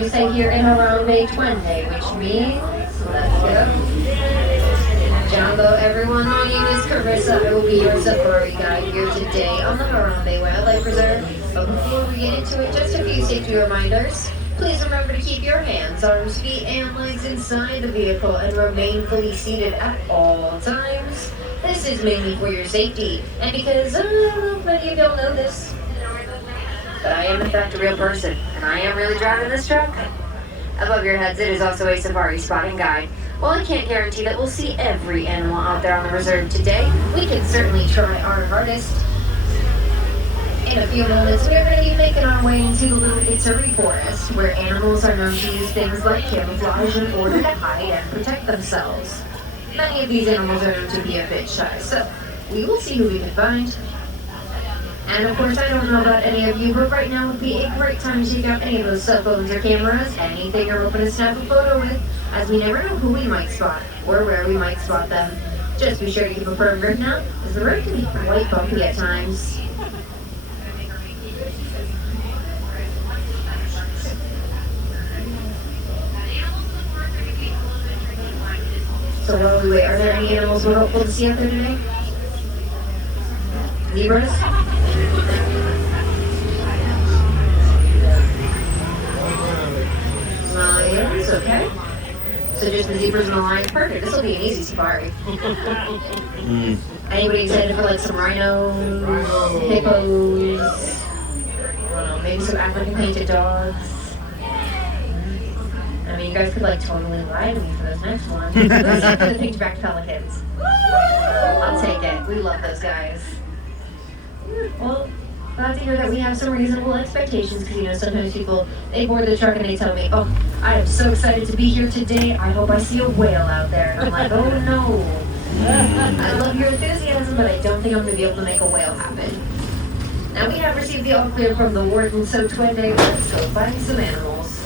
we say here in Harambe 20, which means, let's go. Jumbo, everyone, my name is Carissa. I will be your safari guide here today on the Harambe Wildlife Reserve. But before we get into it, just a few safety reminders. Please remember to keep your hands, arms, feet, and legs inside the vehicle and remain fully seated at all times. This is mainly for your safety, and because many of y'all know this, but I am in fact a real person, and I am really driving this truck. Above your heads, it is also a safari spotting guide. While I can't guarantee that we'll see every animal out there on the reserve today, we can certainly try our hardest. In a few moments, we are going to be making our way into the little Itsuri forest, where animals are known to use things like camouflage in order to hide and protect themselves. Many of these animals are known to be a bit shy, so we will see who we can find. And of course, I don't know about any of you, but right now would be a great time to take out any of those cell phones or cameras, anything you're hoping to snap a photo with, as we never know who we might spot, or where we might spot them. Just be sure to keep a firm grip now, as the road can be quite bumpy at times. So while we wait, are there any animals we're hopeful to see out there today? Zebras? Lions, okay. So just the zebras and the lions, perfect. This will be an easy safari. Anybody excited for like some rhinos, hippos, I don't know, maybe some African painted dogs? I mean, you guys could like totally lie to me for those next ones. Let's see for the pink-backed pelicans. I'll take it. We love those guys. Well, glad to hear that we have some reasonable expectations, because you know sometimes people, they board the truck and they tell me, oh, I am so excited to be here today, I hope I see a whale out there. And I'm like, oh no. I love your enthusiasm, but I don't think I'm going to be able to make a whale happen. Now we have received the all clear from the warden, so Twende, let's go find some animals.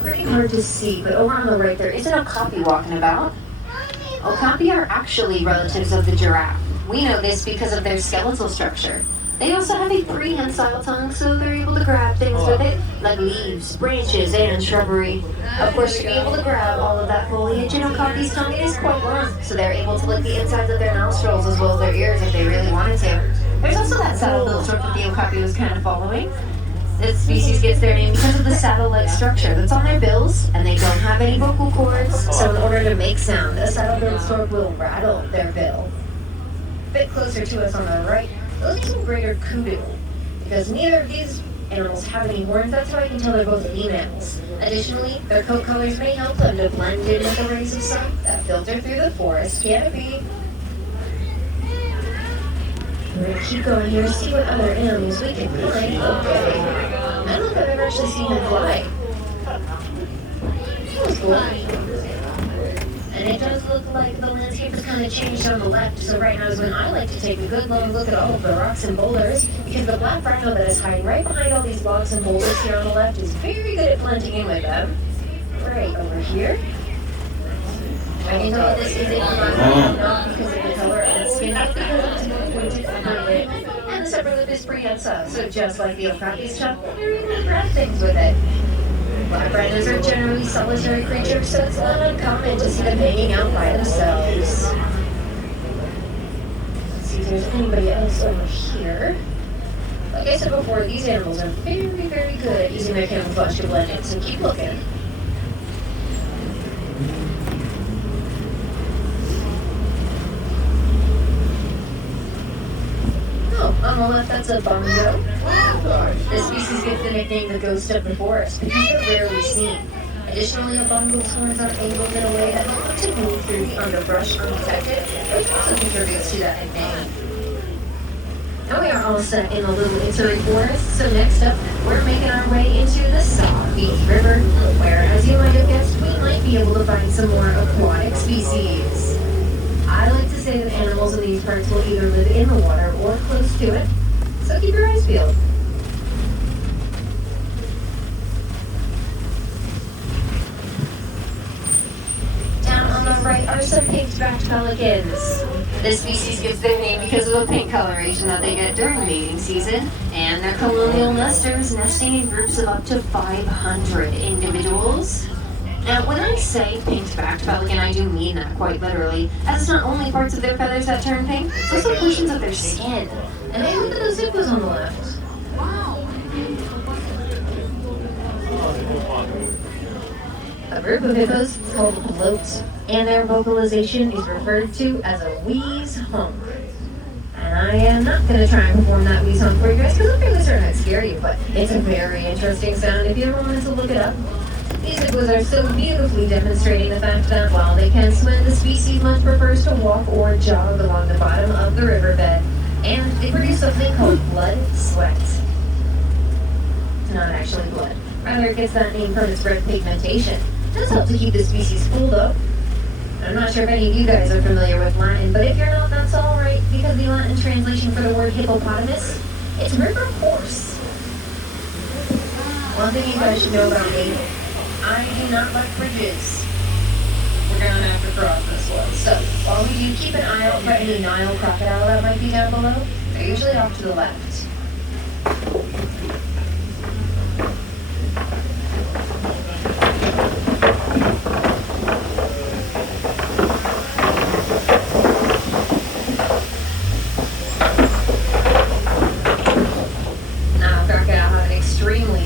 Pretty hard to see, but over on the right there isn't a okapi walking about. Okapi are actually relatives of the giraffe. We know this because of their skeletal structure. They also have a prehensile tongue, so they're able to grab things with it, like leaves, branches, and shrubbery. Of course, to be able to grab all of that foliage in okapi's tongue, it is quite long, so they're able to lick the insides of their nostrils as well as their ears if they really wanted to. There's also that saddle-built stroke that the okapi was kind of following. This species gets their name because of the saddle-like structure that's on their bills, and they don't have any vocal cords, so in order to make sound, a saddle-built stork will rattle their bill. A bit closer to us on the right, those are some greater kudu, because neither of these animals have any horns. That's how I can tell they're both females. Additionally, their coat colors may help them to blend in with the rays of sun that filter through the forest canopy. We're gonna keep going here to see what other animals we can find. Okay. I don't think I've ever actually seen them fly. That was cool. And it does look like the landscape has kind of changed on the left, so right now is when I like to take a good long look at all of the rocks and boulders, because the black rhino that is hiding right behind all these logs and boulders here on the left is very good at blending in with them. Right over here. I can tell this is a black not because of the color of the skin, but because of its more pointed upper lip. And the upper lip is prehensile, so just like the okapi's chop, they're able to grab things with it. Black rhinos are generally solitary creatures, so it's not uncommon to see them hanging out by themselves. Let's see if there's anybody else over here. Like I said before, these animals are very, very good at using their camouflage to blend in, so keep looking. Oh, on the left, that's a bongo. This species gets the nickname the ghost of the forest because they're rarely seen. Additionally, a bongo's horns are angled in a way that help them to move through the underbrush undetected, which also contributes to that nickname. Now we are all set in the little Itsuri forest, so next up, we're making our way into the South Beach River, where, as you might have guessed, we might be able to find some more aquatic species. I like to say that animals in these parts will either live in the water or close to it, so keep your eyes peeled. Down on the right are some pink-backed pelicans. This species gets their name because of the pink coloration that they get during mating season, and they're colonial nesters, nesting in groups of up to 500 individuals. Now, when I say pink-backed pelican, I do mean that quite literally, as it's not only parts of their feathers that turn pink, it's also portions of their skin. And hey, look at those hippos on the left. A group of hippos is called a bloat, and their vocalization is referred to as a wheeze honk. And I am not going to try and perform that wheeze honk for you guys because I'm fairly certain I'd scare you, but it's a very interesting sound if you ever wanted to look it up. These hippos are so beautifully demonstrating the fact that while they can swim, the species much prefers to walk or jog along the bottom of the riverbed, and they produce something called blood sweat. It's not actually blood. Rather, it gets that name from its red pigmentation. It does help to keep the species cool, though. I'm not sure if any of you guys are familiar with Latin, but if you're not, that's alright, because the Latin translation for the word hippopotamus, it's river horse. One thing you guys should know about me, I do not like bridges. We're gonna have to cross this one. So, while we do, keep an eye out for any Nile crocodile that might be down below. They're usually off to the left.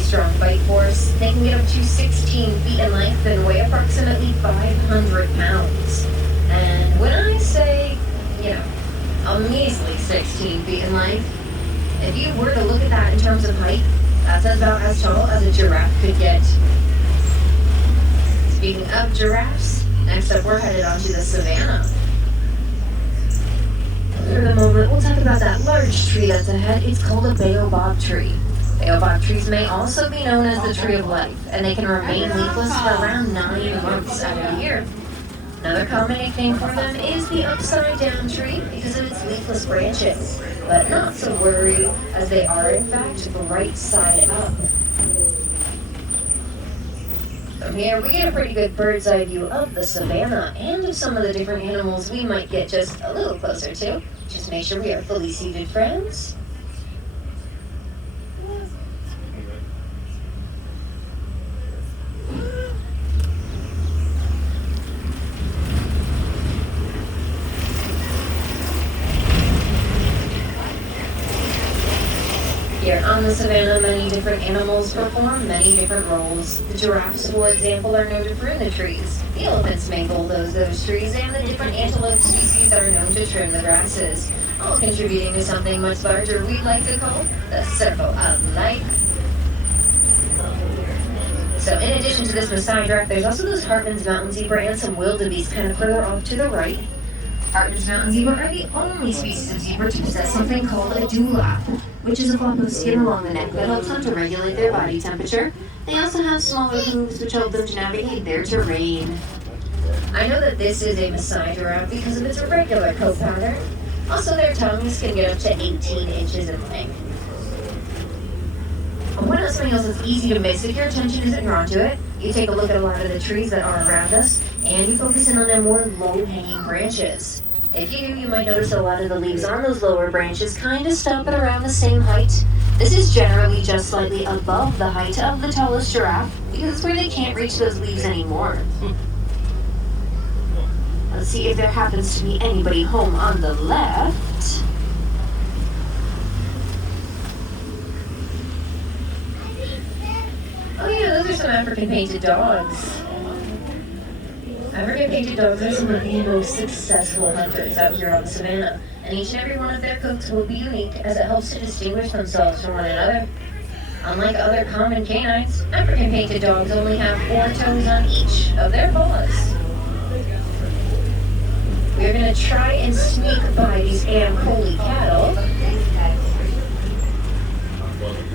Strong bite force. They can get up to 16 feet in length and weigh approximately 500 pounds. And when I say, a measly 16 feet in length, if you were to look at that in terms of height, that's about as tall as a giraffe could get. Speaking of giraffes, next up we're headed onto the savannah. For the moment, we'll talk about that large tree that's ahead. It's called a baobab tree. Baobab trees may also be known as the tree of life, and they can remain leafless for around 9 months out of the year. Another common nickname for them is the upside-down tree because of its leafless branches, but not to worry, as they are in fact right side up. From here, we get a pretty good bird's eye view of the savannah and of some of the different animals we might get just a little closer to. Just make sure we are fully seated, friends. Here on the savannah, many different animals perform many different roles. The giraffes, for example, are known to prune the trees. The elephants may bulldoze those trees, and the different antelope species are known to trim the grasses, all contributing to something much larger we like to call the circle of life. So in addition to this Maasai giraffe, there's also those Hartman's mountain zebra and some wildebeest kind of further off to the right. Hartman's mountain zebra are the only species of zebra to possess something called a dewlap, which is a flap of skin along the neck that helps them to regulate their body temperature. They also have smaller hooves which help them to navigate their terrain. I know that this is a Maasai giraffe because of its irregular coat pattern. Also, their tongues can get up to 18 inches in length. And when it's something else that's easy to miss, if your attention isn't drawn to it, you take a look at a lot of the trees that are around us, and you focus in on their more low-hanging branches. If you do, you might notice a lot of the leaves on those lower branches kind of stop at around the same height. This is generally just slightly above the height of the tallest giraffe, because it's where they can't reach those leaves anymore. Let's see if there happens to be anybody home on the left. Oh yeah, those are some African painted dogs. African painted dogs are some of the most successful hunters out here on the savannah, and each and every one of their coats will be unique as it helps to distinguish themselves from one another. Unlike other common canines, African painted dogs only have 4 toes on each of their paws. We're going to try and sneak by these Ankoli cattle.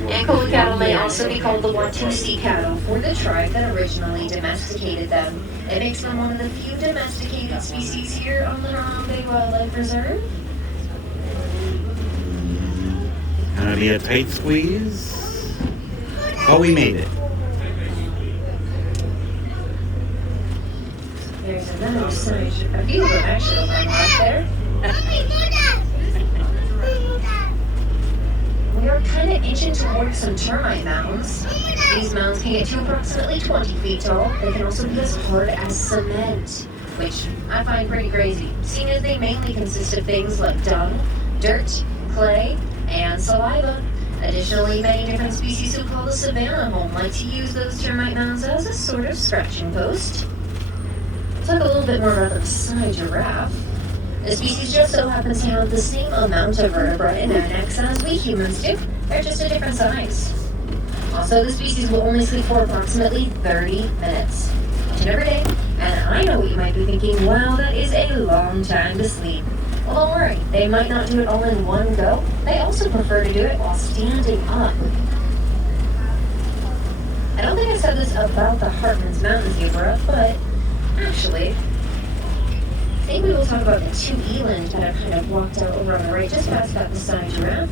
Ankoli cattle may also be called the Watusi cattle for the tribe that originally domesticated them. It makes them one of the few domesticated species here on the Harambe Wildlife Reserve. Gonna be a tight squeeze. Oh, we made it. There's another side. A few of them actually on right there. We are kind of inching towards some termite mounds. These mounds can get to approximately 20 feet tall. They can also be as hard as cement, which I find pretty crazy, seeing as they mainly consist of things like dung, dirt, clay, and saliva. Additionally, many different species who call the savanna home like to use those termite mounds as a sort of scratching post. Talk a little bit more about the Masai giraffe. The species just so happens to have the same amount of vertebrae in their necks as we humans do. They're just a different size. Also, the species will only sleep for approximately 30 minutes each and every day. And I know what you might be thinking, wow, that is a long time to sleep. Well, don't worry, they might not do it all in one go. They also prefer to do it while standing up. I don't think I said this about the Hartman's mountain zebra, but actually, I think we will talk about the two eland that have kind of walked out over on the right, just past that Masai giraffe.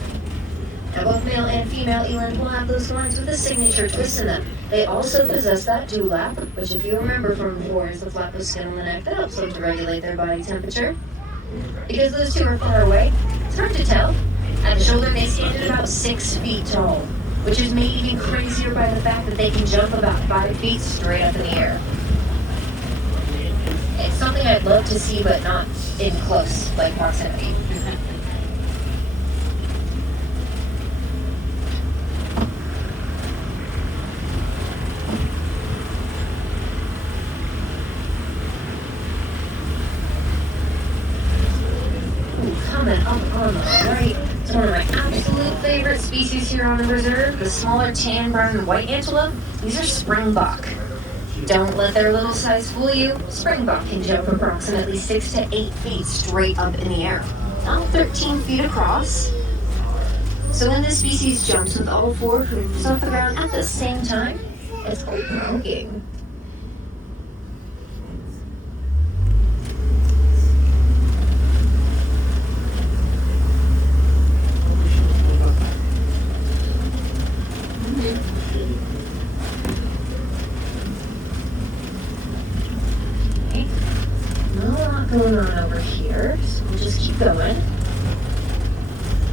Now, both male and female eland will have those horns with a signature twist in them. They also possess that dewlap, which if you remember from before is the flap of skin on the neck that helps them to regulate their body temperature. Because those two are far away, it's hard to tell. At the shoulder, they stand at about 6 feet tall, which is made even crazier by the fact that they can jump about 5 feet straight up in the air. It's something I'd love to see, but not in close, like proximity. Coming up on the right, it's one of my absolute favorite species here on the reserve, the smaller tan, brown, and white antelope. These are springbok. Don't let their little size fool you. Springbok can jump approximately 6 to 8 feet straight up in the air, not 13 feet across. So when this species jumps with all 4 hooves off the ground at the same time, it's called bronking. Going on over here, so we'll just keep going.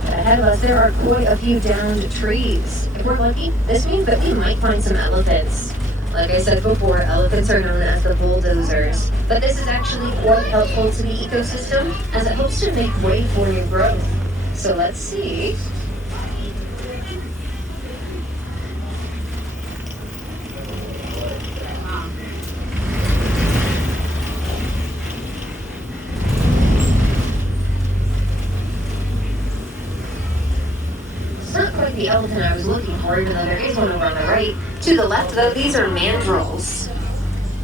Ahead of us, there are quite a few downed trees. If we're lucky, this means that we might find some elephants. Like I said before, elephants are known as the bulldozers, but this is actually quite helpful to the ecosystem as it helps to make way for new growth. So let's see. The elephant I was looking for, even though there is one over on the right. To the left, though, these are mandrills.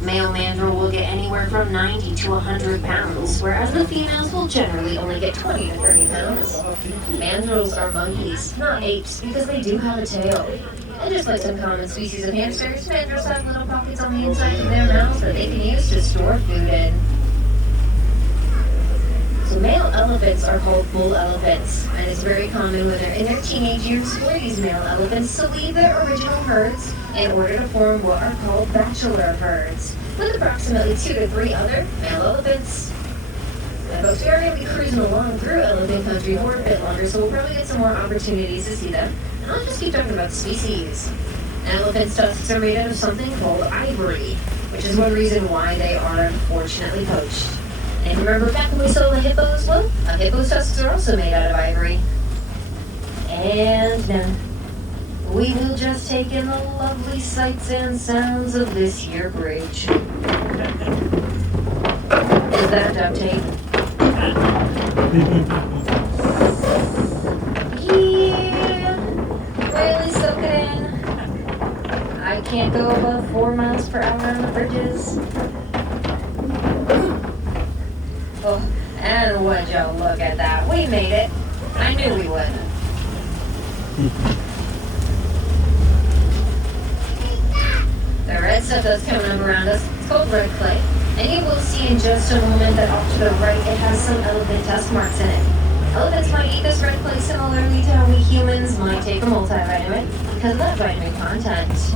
Male mandrill will get anywhere from 90 to 100 pounds, whereas the females will generally only get 20 to 30 pounds. Mandrills are monkeys, not apes, because they do have a tail. And just like some common species of hamsters, mandrills have little pockets on the inside of their mouths that they can use to store food in. So male elephants are called bull elephants, and it's very common when they're in their teenage years for these male elephants to leave their original herds in order to form what are called bachelor herds, with approximately 2 to 3 other male elephants. Now folks, we are going to be cruising along through elephant country for a bit longer, so we'll probably get some more opportunities to see them. And I'll just keep talking about the species. An elephant's tusks are made out of something called ivory, which is one reason why they are unfortunately poached. And remember back when we saw the hippos? Well, a hippo's tusks are also made out of ivory. And now, we will just take in the lovely sights and sounds of this here bridge. Is that duct tape? Yeah, really soak it in. I can't go above 4 miles per hour on the bridges. Oh, and would you look at that? We made it. I knew we would. The red stuff that's coming up around us, it's called red clay. And you will see in just a moment that off to the right, it has some elephant tusk marks in it. Elephants might eat this red clay similarly to how we humans might take a multivitamin because of that vitamin content.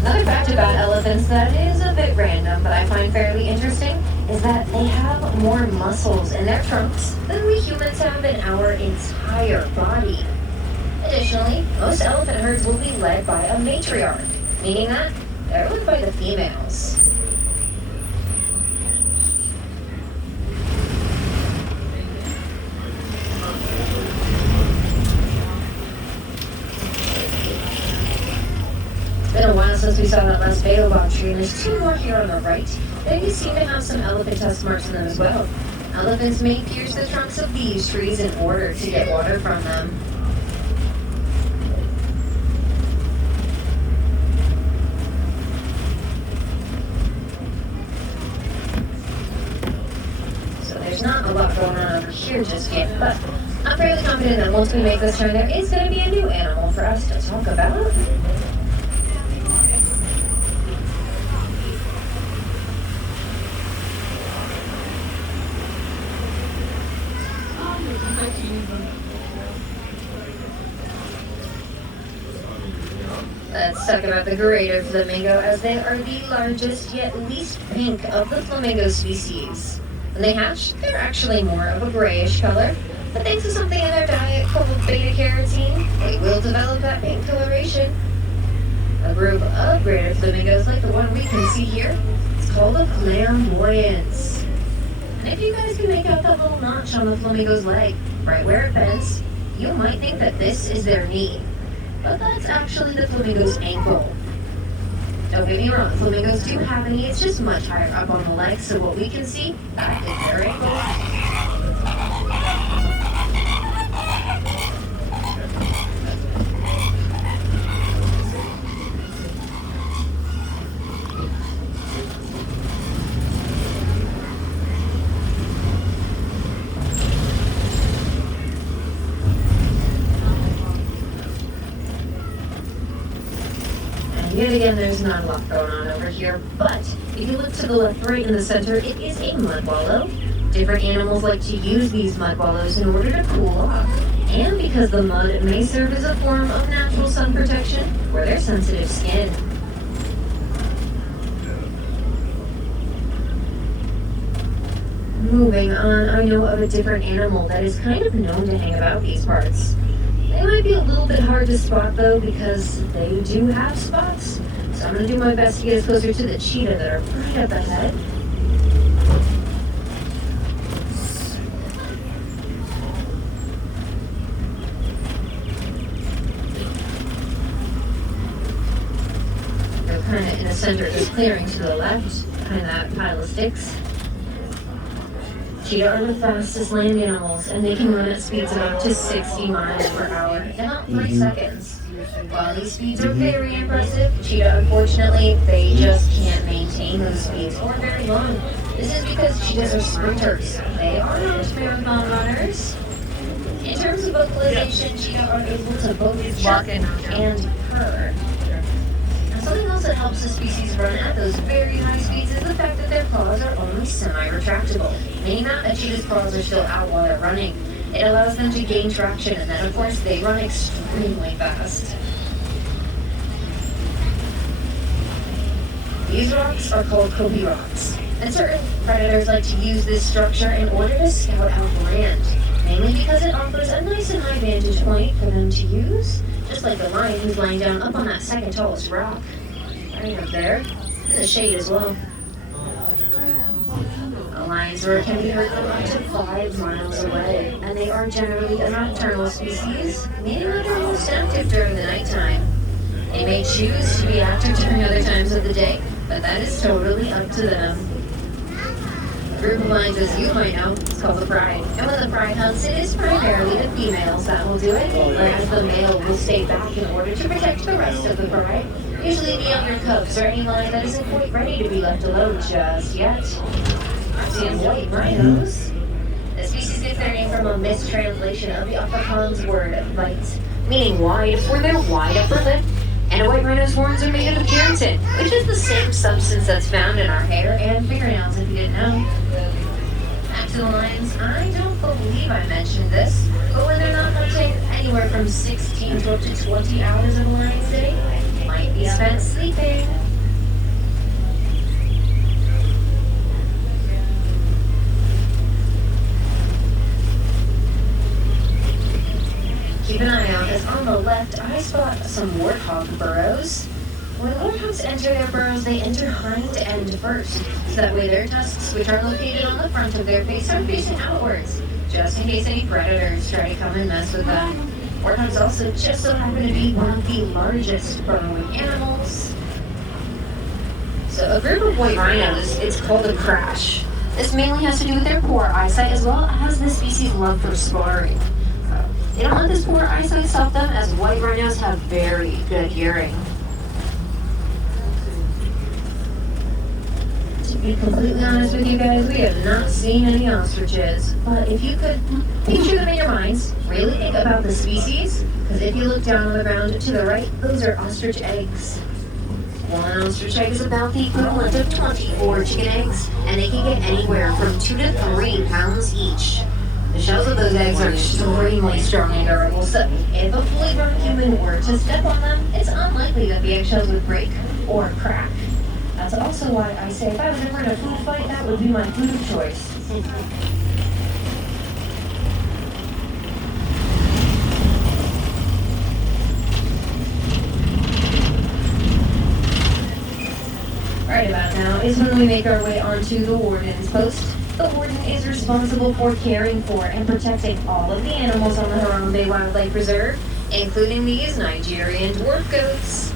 Another fact about elephants that is a bit random, but I find fairly interesting, is that they have more muscles in their trunks than we humans have in our entire body. Additionally, most elephant herds will be led by a matriarch, meaning that they're led by the females. It's been a while since we saw that last baobab tree, and there's two more here on the right. They seem to have some elephant tusk marks in them as well. Elephants may pierce the trunks of these trees in order to get water from them. There's not a lot going on over here just yet, but I'm fairly confident that once we make this turn, there is going to be a new animal for us to talk about. Let's talk about the greater flamingo, as they are the largest yet least pink of the flamingo species. When they hatch, they're actually more of a grayish color, but thanks to something in their diet called beta-carotene, they will develop that pink coloration. A group of greater flamingos like the one we can see here is called a flamboyance. And if you guys can make out that little notch on the flamingo's leg, right where it bends, you might think that this is their knee, but that's actually the flamingo's ankle. Don't get me wrong, flamingos do have a knee, it's just much higher up on the legs, so what we can see, that is their ankle. Yet again, there's not a lot going on over here, but if you look to the left, right, in the center, it is a mud wallow. Different animals like to use these mud wallows in order to cool off, and because the mud may serve as a form of natural sun protection for their sensitive skin. Moving on, I know of a different animal that is kind of known to hang about these parts. They might be a little bit hard to spot though, because they do have spots. So I'm going to do my best to get us closer to the cheetah that are right up ahead. They're kind of in the center of this clearing to the left, behind that pile of sticks. Cheetah are the fastest land animals, and they can run at speeds of up to 60 miles per hour in about 3 seconds. While these speeds are very impressive, cheetah, unfortunately, they just can't maintain those speeds for very long. This is because cheetahs are sprinters. They are not marathon runners. In terms of vocalization, cheetah are able to both walk and purr. Something else that helps the species run at those very high speeds is the fact that their claws are only semi-retractable, meaning that a cheetah's claws are still out while they're running. It allows them to gain traction, and then of course they run extremely fast. These rocks are called Kobe rocks, and certain predators like to use this structure in order to scout out land, mainly because it offers a nice and high vantage point for them to use, just like the lion who's lying down up on that second tallest rock, right up there, in the shade as well. A lion's roar can be heard from up to 5 miles away, and they are generally a nocturnal species, meaning that they're most active during the nighttime. They may choose to be active during other times of the day, but that is totally up to them. A group of lions, as you might know, is called the pride. And when the pride hunts, it is primarily the females that will do it, whereas the male will stay back in order to protect the rest of the pride, usually the younger cubs or any lion that isn't quite ready to be left alone just yet. I'm seeing white rhinos. The species gets their name from a mistranslation of the Afrikaans word "vite," meaning wide for their wide upper lip. And a white rhino's horns are made out of keratin, which is the same substance that's found in our hair and fingernails, if you didn't know. Back to the lions, I don't believe I mentioned this, but when they're not hunting, anywhere from 16 to up to 20 hours of a lion's day might be spent sleeping. some warthog burrows. When warthogs enter their burrows, they enter hind end first, so that way their tusks, which are located on the front of their face, are facing outwards, just in case any predators try to come and mess with them. Warthogs also just so happen to be one of the largest burrowing animals. So a group of white rhinos, it's called a crash. This mainly has to do with their poor eyesight as well as the species' love for sparring. They don't let this poor eyesight stop them, as white rhinos have very good hearing. To be completely honest with you guys, we have not seen any ostriches. But if you could picture them in your minds, really think about the species, because if you look down on the ground to the right, those are ostrich eggs. One ostrich egg is about the equivalent of 24 chicken eggs, and they can get anywhere from 2 to 3 pounds each. The shells of those eggs are extremely strong and durable, so if a fully grown human were to step on them, it's unlikely that the eggshells would break or crack. That's also why I say if I was ever in a food fight, that would be my food of choice. Right about now is when we make our way onto the warden's post. The warden is responsible for caring for and protecting all of the animals on the Harambe Wildlife Reserve, including these Nigerian dwarf goats.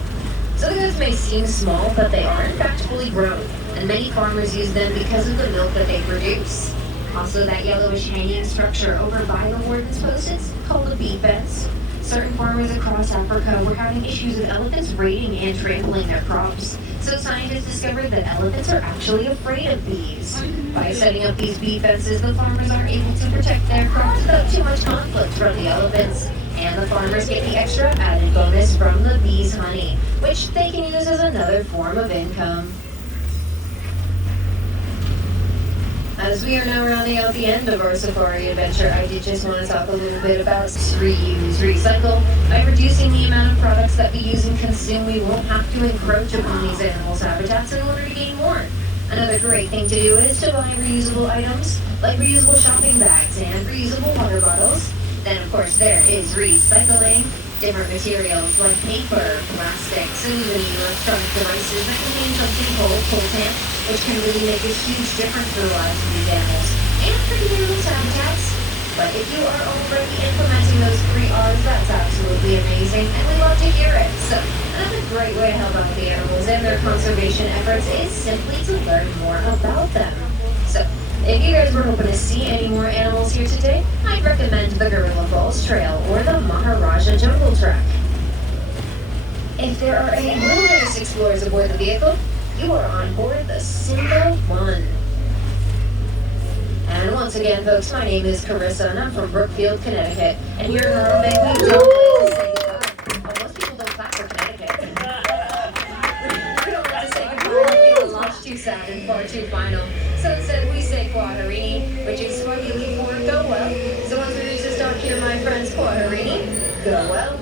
So the goats may seem small, but they are in fact fully grown, and many farmers use them because of the milk that they produce. Also, that yellowish hanging structure over by the warden's post, it's called a bee fence. Certain farmers across Africa were having issues with elephants raiding and trampling their crops. So scientists discovered that elephants are actually afraid of bees. By setting up these bee fences, the farmers are able to protect their crops without too much conflict from the elephants. And the farmers get the extra added bonus from the bees' honey, which they can use as another form of income. As we are now rounding out the end of our safari adventure, I did just want to talk a little bit about reuse, recycle. By reducing the amount of products that we use and consume, we won't have to encroach upon these animals' habitats in order to gain more. Another great thing to do is to buy reusable items, like reusable shopping bags and reusable water bottles. Then, of course, there is recycling. Different materials like paper, plastics, and even electronic devices that contain something called coltan, which can really make a huge difference for the lives of these animals and for the animals' habitats. But if you are already implementing those 3 R's, that's absolutely amazing, and we love to hear it. So, another great way to help out the animals and their conservation efforts is simply to learn more about them. So, if you guys were hoping to see any more animals here today, I'd recommend the Gorilla Falls Trail or the Maharaja Jungle Trek. If there are any wilderness explorers aboard the vehicle, you are on board the Simba 1. And once again, folks, my name is Carissa, and I'm from Brookfield, Connecticut. And here in Harambe, we don't like to say goodbye. Well, most people don't clap for Connecticut. We don't like to say goodbye when people launch too sad and far too final. So instead, we say Quaharini, which is Swahili for go well. So once we reach the start here, my friends, Quaharini, go well.